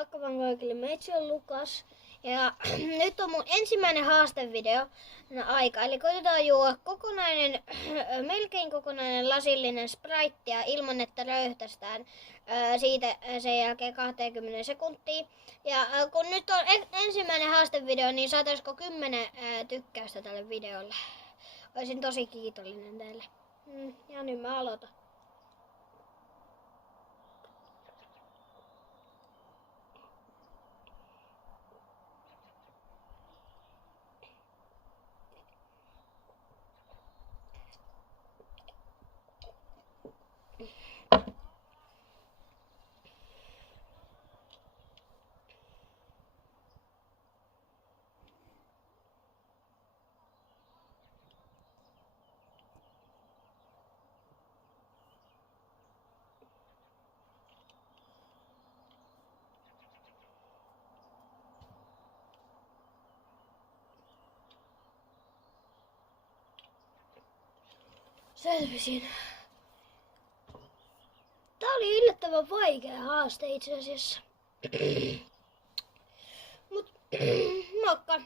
Moikka vaan kaikille, meitsi on Lukas. Ja nyt on mun ensimmäinen haastevideo aika. Eli koitetaan juoda melkein kokonainen lasillinen Spritea ilman, että röyhtästään siitä sen jälkeen 20 sekuntia. Ja kun nyt on ensimmäinen haastevideo, niin saataisiko 10 tykkäystä tälle videolle? Olisin tosi kiitollinen teille. Ja nyt mä aloitan. Selvisin. Tää oli yllättävän vaikea haaste itse asiassa. Mut moikka!